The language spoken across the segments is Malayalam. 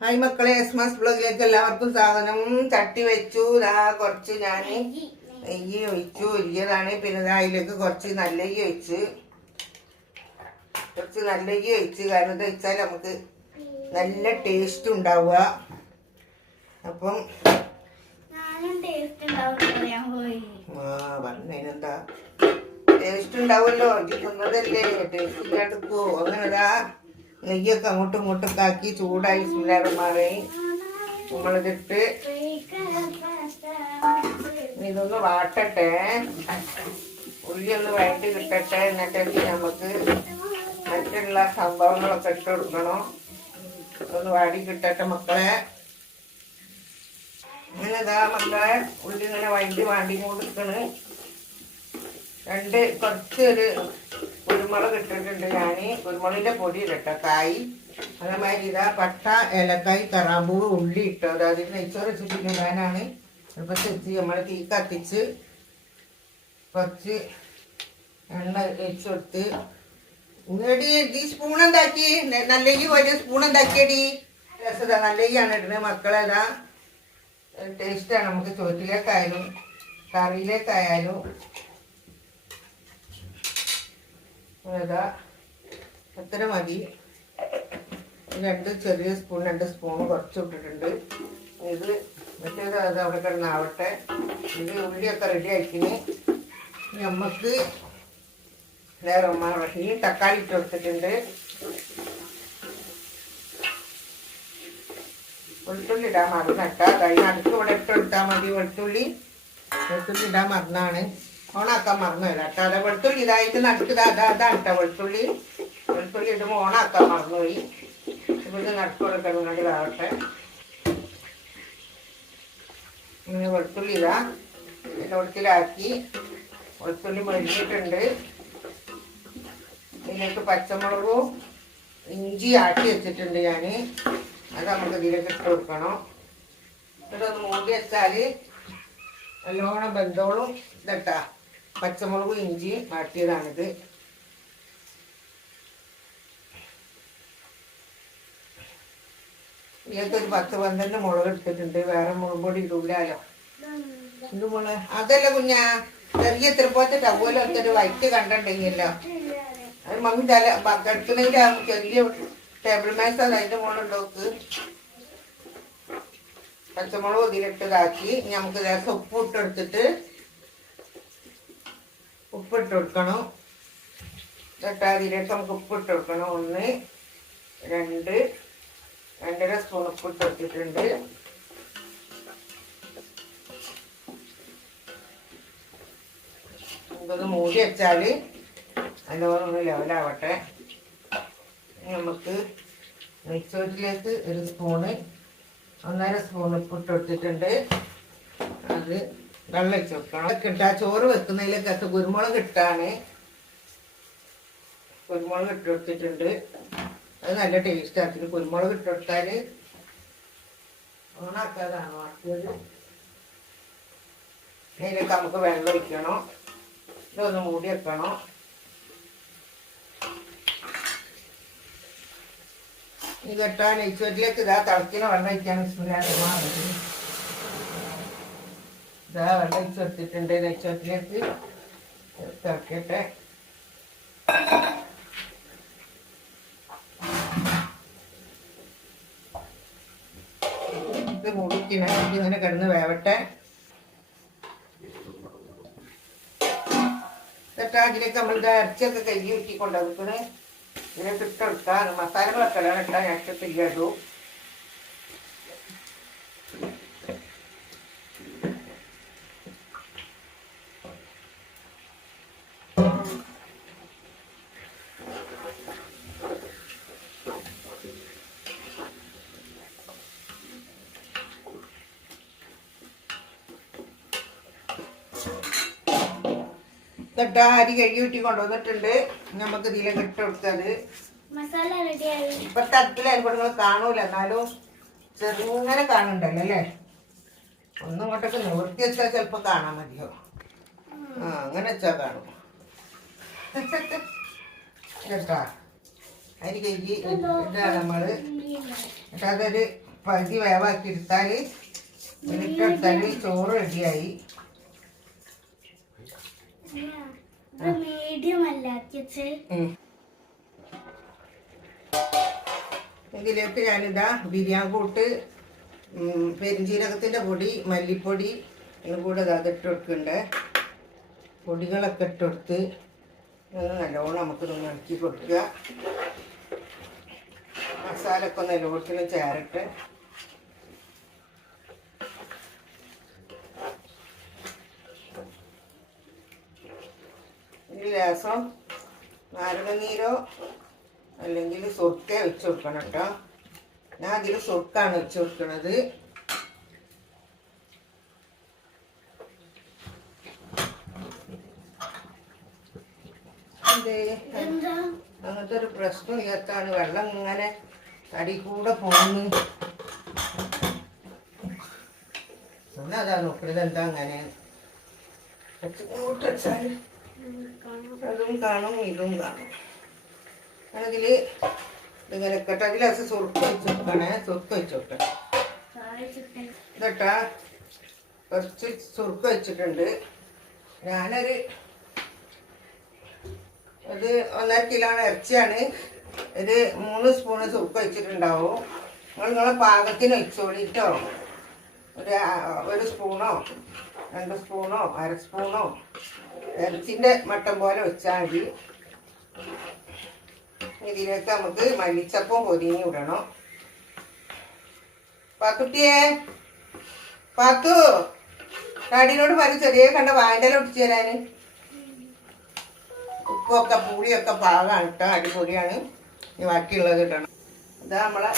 ഹായ് മക്കളെ, എസ്മാസ് ബ്ലോഗിലേക്ക് എല്ലാവർക്കും സ്വാഗതം. ചട്ടി വെച്ചു, കുറച്ച് ഞാൻ നെയ്യ് ഒഴിച്ചു, വലിയതാണ്. പിന്നെ അതിലേക്ക് കുറച്ച് നല്ല നെയ്യ് ഒഴിച്ച് കാരണം എന്താ വെച്ചാൽ നമുക്ക് നല്ല ടേസ്റ്റ് ഉണ്ടാവുക. അപ്പം പറഞ്ഞതിനെന്താ ടേസ്റ്റ് ഉണ്ടാവുമല്ലോ, തിന്നതല്ലേ, ടേസ്റ്റ് ഇല്ലാണ്ടിപ്പോ അങ്ങനെതാ നെയ്യൊക്കെ അങ്ങോട്ടും ഇങ്ങോട്ടൊക്കെ ആക്കി ചൂടായി മാറി നമ്മളിതിട്ട് ഇതൊന്ന് വാട്ടട്ടെ, ഉള്ളി ഒന്ന് വഴറ്റി കിട്ടട്ടെ. എന്നിട്ട് നമുക്ക് മറ്റുള്ള സംഭവങ്ങളൊക്കെ ഇട്ട് കൊടുക്കണം. ഒന്ന് വാടി കിട്ടട്ടെ മക്കളെ. അങ്ങനെ ഇതാ മക്കളെ, ഉള്ളി ഇങ്ങനെ വാണ്ടി കൊടുക്കണ്. കുറച്ചൊരു കുരുമുളക് ഇട്ടിട്ടുണ്ട് ഞാൻ. കുരുമുളകിൻ്റെ പൊടി ഇടട്ടോ, കായ്. അതേമാതിരി ഇതാ പട്ട, ഏലക്കായ്, കറാമ്പൂവ്, ഉള്ളി ഇട്ടോ. അതായത് നെയ്ച്ചോറ് വെച്ചിട്ട് ഇടാനാണ്. ഇപ്പം തെച്ച് നമ്മൾ തീ കത്തിച്ച് കുറച്ച് എണ്ണ വെച്ച് കൊടുത്ത് ഇങ്ങടി ഈ സ്പൂൺ എന്താക്കി നല്ലെങ്കി പോയിട്ട് സ്പൂൺ എന്താക്കിയടി രസതാ. നല്ലെങ്കിയാണ് ഇടുന്നത് മക്കളെ. ഇതാ ടേസ്റ്റാണ് നമുക്ക് ചോറ്റിലേക്കായാലും കറിയിലേക്കായാലും. അതാ എത്ര മതി. ചെറിയ സ്പൂൺ 2 സ്പൂൺ കുറച്ച് ഇട്ടിട്ടുണ്ട്. ഇത് മറ്റേത് അത് അവിടെ കിടന്നാവട്ടെ. ഇത് ഉള്ളിയൊക്കെ റെഡി ആക്കിന്. നമുക്ക് ഇനി തക്കാളി ഇട്ട് കൊടുത്തിട്ടുണ്ട്. വെളുത്തുള്ളി ഇടാൻ മറന്നിട്ടാ. അടുത്ത് ഇവിടെ ഇട്ട് കൊടുത്താൽ മതി. വെളുത്തുള്ളി ഇടാൻ മറന്നാണ്, ഓണാക്കാൻ മറന്നു കേട്ടോ. അതെ, വെളുത്തുള്ളി ഇതായിട്ട് നടുക്ക് ഇട്ടാ വെളുത്തുള്ളി ഇടുമ്പോൾ ഓണാക്കാൻ മറന്നുപോയി. ഇത് നടുക്ക് കൊടുക്കണം, ഇതാവട്ടെ. ഇങ്ങനെ വെളുത്തുള്ളി ഇതാ വെളുത്തിലാക്കി. വെളുത്തുള്ളി മെഴുകിയിട്ടുണ്ട്. ഇതിലേക്ക് പച്ചമുളകും ഇഞ്ചി ആട്ടി വെച്ചിട്ടുണ്ട് ഞാൻ. അത് നമുക്ക് ഇതിലേക്ക് ഇട്ട് കൊടുക്കണം. ഇതൊന്ന് മൂടി വെച്ചാൽ നല്ലോണം ബന്ധോളും ഇതട്ടാ. പച്ചമുളകും ഇഞ്ചി ആട്ടിയതാണിത്. ഇതിലേക്ക് ഒരു 10-12 മുളക് എടുത്തിട്ടുണ്ട്. വേറെ മുളക് പൊടി ഇടൂലോ. ഇത് മുളക് അതല്ല കുഞ്ഞാ, ചെറിയ ഇത്രപ്പോഴത്തെ ടവ്വലും ഒത്തൊരു വൈറ്റ് കണ്ടിട്ടുണ്ടെങ്കിലോ. അത് മമ്മി എടുക്കുന്നതിൻ്റെ ചെറിയ ടേബിൾ മേശ അതിൻ്റെ മുകളുണ്ടോക്ക്. പച്ചമുളക് ഇതിലിട്ടതാക്കി നമുക്ക് ലേശം ഉപ്പിട്ടെടുത്തിട്ട് ഉപ്പിട്ട് കൊടുക്കണം. എന്നിട്ട് അതിലേക്ക് നമുക്ക് ഉപ്പിട്ട് കൊടുക്കണം. 1, 2, 2.5 സ്പൂൺ ഉപ്പിട്ട് കൊടുത്തിട്ടുണ്ട്. നമുക്കത് മൂടി വെച്ചാൽ നല്ലോണം ലെവലാവട്ടെ. നമുക്ക് നെയ്ച്ചോറ്റിലേക്ക് 1 സ്പൂണ് 1.5 സ്പൂൺ ഉപ്പിട്ട് കൊടുത്തിട്ടുണ്ട്. അത് വെള്ളം വെച്ച് വെക്കണം. ഇട്ടാ ചോറ് വെക്കുന്നതിലേക്കകത്ത് കുരുമുളക് ഇട്ടാണ്. കുരുമുളക് ഇട്ട് കൊടുത്തിട്ടുണ്ട്. അത് നല്ല ടേസ്റ്റ് ആക്കിയിട്ട് കുരുമുളക് ഇട്ട് കൊടുത്താൽ ഓണാക്കാതാണോ ആക്കിയത്. അതിലേക്ക് നമുക്ക് വെള്ളം ഒഴിക്കണം. ഇതൊന്ന് മൂടി വെക്കണം. ഇതാ നെയ്ച്ചോറ്റിലേക്ക് തിളക്കുന്ന വെള്ളം ഒഴിക്കാൻ ഇതാ വെള്ളം ഒഴിച്ച് കൊടുത്തിട്ടുണ്ട്. നെയ്ച്ചോറ്റിലേക്ക് തിളക്കട്ടെ. ഇത് മുടിക്കണം. ഇങ്ങനെ കിടന്ന് വേവട്ടെ. എന്നിട്ട് അതിലേക്ക് നമ്മൾ ഇറച്ചിയൊക്കെ കഴുകി ഊറ്റിക്കൊണ്ടുവെക്കുന്നത് ഇതിലേക്ക് ഇട്ടെടുക്കാം. മസാലകളൊക്കെ എല്ലാം ഇട്ടാൽ ഞെട്ടില്ല. ഇടൂ. എന്നിട്ട് അരി കഴുകി ഊറ്റി കൊണ്ടുവന്നിട്ടുണ്ട്. നമുക്ക് ഇതിലേക്ക് ഇട്ട് കൊടുത്തത് ഇപ്പൊ തട്ടിലായിരിക്കും നിങ്ങൾ കാണൂല, എന്നാലും ചെറുങ്ങനെ കാണുന്നുണ്ടല്ലോ അല്ലേ. ഒന്നും ഇങ്ങോട്ടൊക്കെ നിവൃത്തി വെച്ചാൽ ചിലപ്പോൾ കാണാൻ മതിയോ. അങ്ങനെ വെച്ചാൽ കാണും കേട്ടാ. അരി കഴുകി ഇതാണ് നമ്മൾ. എന്നിട്ട് അതൊരു പകുതി വേവാക്കി എടുത്താൽ ഇട്ടെടുത്താൽ ചോറ് റെഡിയായി. ഇതിലേക്ക് ഞാനിതാ ബിരിയാണി കൂട്ട്, പെരിഞ്ചീരകത്തിൻ്റെ പൊടി, മല്ലിപ്പൊടി കൂടെ അതിട്ട് കൊടുക്കുന്നുണ്ട്. പൊടികളൊക്കെ ഇട്ടെടുത്ത് നല്ലോണം നമുക്കിതൊന്ന് ഇളക്കി കൊടുക്കുക. മസാലയൊക്കെ ഒന്ന് എല്ലാത്തിനും ചേരട്ടെ. ഇതിൽ ലേശം നാരങ്ങനീരോ അല്ലെങ്കിൽ സുർക്ക വെച്ച് കൊടുക്കണം കേട്ടോ. ഞാൻ അതിൽ സുർക്കാണ് വെച്ച് കൊടുക്കുന്നത്. അങ്ങനത്തെ ഒരു പ്രശ്നം ഇല്ലാത്താണ്. വെള്ളം ഇങ്ങനെ തടി കൂടെ പോകുന്നു. അതാ നോക്കണത് എന്താ അങ്ങനെ വെച്ചാൽ അതും കാണും ഇതും കാണും. അതിൽ ഇതിങ്ങനെ കേട്ടോ. അതിൽ അത് സുറുക്ക വെച്ച് കൊടുക്കണേ. സുറുക്ക വെച്ച് കൊടുക്കണം ഇതട്ടാ. കുറച്ച് സുറുക്ക വെച്ചിട്ടുണ്ട്. ഞാനൊരു ഇത് 1.5 കിലോ ഇറച്ചിയാണ്. ഒരു 3 സ്പൂണ് സുറുക്ക വെച്ചിട്ടുണ്ടാവും. നിങ്ങളെ പാകത്തിന് വെച്ചോളിട്ടോ. ഒരു സ്പൂണോ 2 സ്പൂണോ 1/2 സ്പൂണോ ഇറച്ചിൻ്റെ മട്ടം പോലെ വെച്ചാൽ മതി. ഇതിലേക്ക് നമുക്ക് മല്ലിച്ചപ്പും പൊതിഞ്ഞ് വിടണം. പാത്തുട്ടിയെ, പാത്തു ഡാഡിനോട് പറഞ്ഞ് ചെറിയ കണ്ട വായൻ്റെ ഒട്ടിച്ചു തരാൻ. ഉപ്പൊക്കെ പുളിയൊക്കെ പാകമാണ് കേട്ടോ. അടിപൊളിയാണ്. ഇനി ബാക്കിയുള്ളത് ഇടണം. ഇതാ നമ്മളെ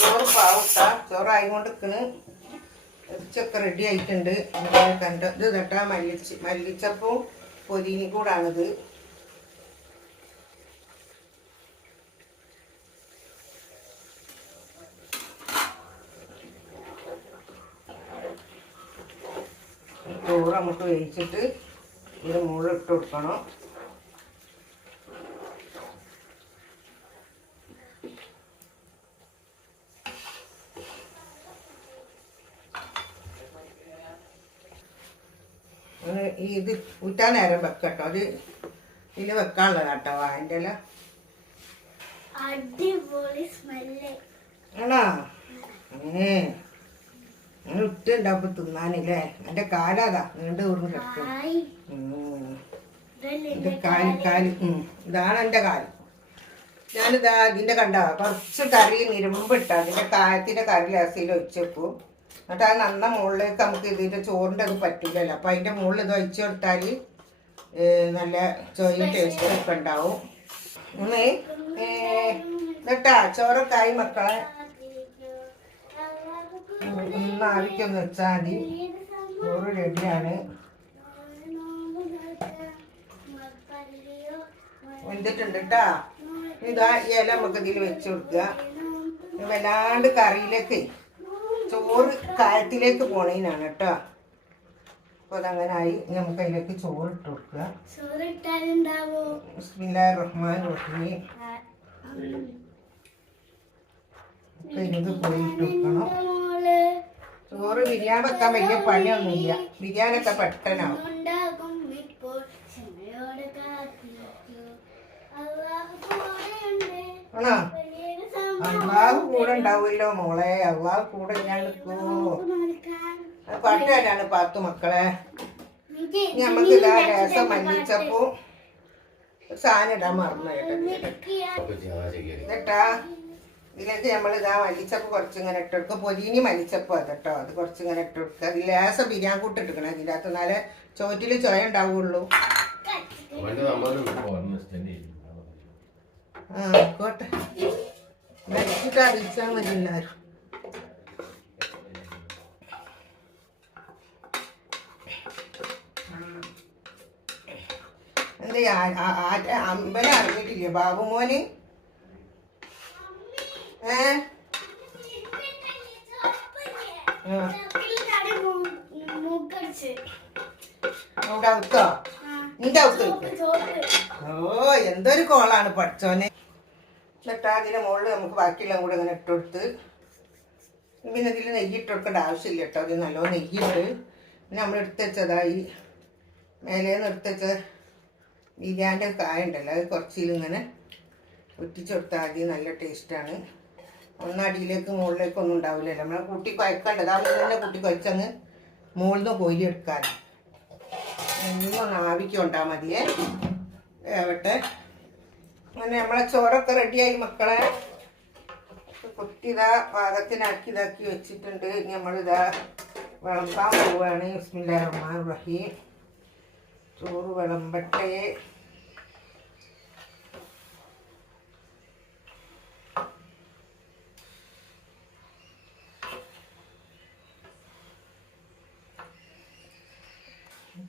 ചോറ് പാവട്ട ചോറായി കൊണ്ട് നിൽക്കണ്. ഇറച്ചൊക്കെ റെഡി ആയിട്ടുണ്ട്. കണ്ട ഇത് കേട്ടാ മല്ലിച്ചപ്പും പൊതിനി കൂടാണിത്. ചോറ് നമുക്ക് വേവിച്ചിട്ട് ഇതിന് മുകളിൽ ഇട്ട് കൊടുക്കണം. ഇത് ഊറ്റാൻ നേരം വെക്കട്ടോ. അത് ഇതിൽ വെക്കാനുള്ളതാ കേട്ടോ. വാഴൻ്റെ ഇല ആണോ? അങ്ങനെ ഇട്ടുണ്ടാവുമ്പോ തിന്നാനില്ലേ. എൻ്റെ കാലാതാ നീണ്ട് ഊർന്ന് കിടക്കും. എൻ്റെ കാല് ഇതാണ് എൻ്റെ കാല്. ഞാനിതാ ഇതിൻ്റെ കണ്ട കുറച്ച് കറി നിരുമ്പിട്ട അതിൻ്റെ കായത്തിൻ്റെ കറി ലാസിയിൽ വെച്ചേക്കും. എന്നിട്ട് അത് നന്ന മുകളിലേക്ക് നമുക്ക് ഇതിൻ്റെ ചോറിൻ്റെ അത് പറ്റില്ലല്ലോ. അപ്പം അതിൻ്റെ മുകളിൽ ഇത് ഒഴിച്ചു കൊടുത്താൽ നല്ല ചോയും ടേസ്റ്റും ഒക്കെ ഉണ്ടാവും. എന്നിട്ടാ ചോറൊക്കെ ആയി മക്കളെ. ഒന്ന് ആവിക്കൊന്ന് വെച്ചാൽ മതി. ചോറ് റെഡിയാണ്. വെന്തിട്ടുണ്ട് കേട്ടാ. ഇതാ ഇല നമുക്ക് ഇതിൽ വെച്ച് കൊടുക്കുക. വല്ലാണ്ട് കറിയിലേക്ക് ചോറ് കായത്തിലേക്ക് പോണേനാണ് കേട്ടോ. അപ്പൊ അതങ്ങനെ ആയി. നമുക്ക് അതിലേക്ക് ചോറ് ഇട്ട് കൊടുക്കുക. ബിസ്മില്ലാഹിർ റഹ്മാനിർ റഹീം. ഇത് പോയിട്ട് വെക്കണം. ചോറ് ബിരിയാണി വെക്കാൻ വലിയ പണിയൊന്നുമില്ല. ബിരിയാണിയൊക്കെ പെട്ടെന്നാവും. ആണോ? അള്ളാഹു കൂടെ ഉണ്ടാവുമല്ലോ മോളെ. അള്ളാഹു കൂടെ ഞാൻ നിൽക്കൂ. പാട്ട് തന്നെയാണ് പാത്തു മക്കളെ. നമുക്ക് ഇതാ രസം മല്ലിച്ചപ്പൂ സാധനം ഇടാൻ മറന്നു കേട്ടാ. ഇതിലേക്ക് നമ്മൾ ഇതാ മല്ലിച്ചപ്പ് കുറച്ചിങ്ങനെ ഇട്ടെടുക്കുക. പൊതിഞ്ഞ് മല്ലിച്ചപ്പ് കേട്ടോ. അത് കുറച്ചിങ്ങനെ ഇട്ടെടുക്കുക. അതിൽ ലേസം ബിരിയാണി കൂട്ടിട്ടിരിക്കണം. ഇതിനകത്ത് എന്നാലേ ചോറ്റിൽ ചോയ ഉണ്ടാവുള്ളൂ. ആയിക്കോട്ടെ. മരിച്ചിട്ട് അറിയിച്ചാൽ മതി എല്ലാവരും. എന്താ അമ്പലം അറിഞ്ഞിട്ടില്ലേ ബാബു മോന്? നിന്റെ അവസ്ഥ ഓ എന്തൊരു കോളാണ് പഠിച്ചോനെ. എന്നിട്ട് അതിൻ്റെ മുകളിൽ നമുക്ക് ബാക്കിയെല്ലാം കൂടെ ഇങ്ങനെ ഇട്ടുകൊടുത്ത് പിന്നെ ഇതിൽ നെയ്യിട്ട് കൊടുക്കേണ്ട ആവശ്യമില്ല കേട്ടോ. അത് നല്ലോണം നെയ്യിട്ട് പിന്നെ നമ്മൾ എടുത്ത് വെച്ചതായി മേലേന്ന് എടുത്ത് വെച്ച ബിരിയാണിൻ്റെ കായ ഉണ്ടല്ലോ, അത് കുറച്ചിലിങ്ങനെ ഒറ്റിച്ച് കൊടുത്താൽ മതി. നല്ല ടേസ്റ്റാണ്. ഒന്നടിയിലേക്ക് മുകളിലേക്കൊന്നും ഉണ്ടാവില്ലല്ലോ. നമ്മൾ കൂട്ടി കുഴക്കേണ്ടത് അവിടെ തന്നെ കൂട്ടി കുഴച്ചങ്ങ് മുകളിൽ നിന്ന് കോരി എടുക്കാൻ. എന്നും ആവിക്ക് കൊണ്ടാൽ മതിയേ. ആവട്ടെ. അങ്ങനെ നമ്മളെ ചോറൊക്കെ റെഡിയായി മക്കളെ. കുത്തിതാ പാകത്തിനാക്കി ഇതാക്കി വെച്ചിട്ടുണ്ട്. ഇനി നമ്മളിതാ വിളമ്പാൻ പോവുകയാണ്. ബിസ്മില്ലാഹിർ റഹ്മാനിർ റഹീം. ചോറ് വിളമ്പട്ടെ.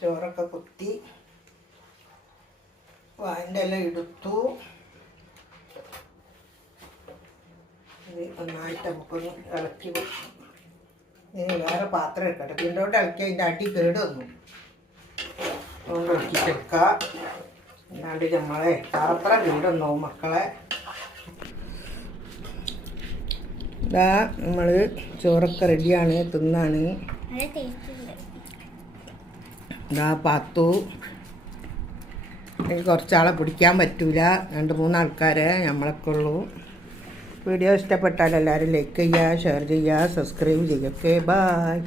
ചോറൊക്കെ കുത്തി വാൻ്റെ ഇല എടുത്തു. ഇത് നന്നായിട്ട് നമുക്കൊന്ന് ഇളക്കി ഇനി വേറെ പാത്രം എടുക്കട്ടെ. പിന്നോട്ട് ഇളക്കി അതിൻ്റെ അടി കേട് വന്നു. അതുകൊണ്ട് ഇളക്കിട്ടെടുക്കുക. അല്ലാണ്ട് നമ്മളെ പാത്രം കേടൊന്നോ മക്കളെ. ഇതാ നമ്മൾ ചോറൊക്കെ റെഡിയാണ്, തിന്നാണ്. ഇതാ പാത്തു. എനിക്ക് കുറച്ചാളെ പിടിക്കാൻ പറ്റൂല, 2-3 ആൾക്കാരെ നമ്മളൊക്കെ ഉള്ളൂ. വീഡിയോ ഇഷ്ടപ്പെട്ടാൽ എല്ലാവരും ലൈക്ക് ചെയ്യുക, ഷെയർ ചെയ്യുക, സബ്സ്ക്രൈബ് ചെയ്യുക. Okay, by.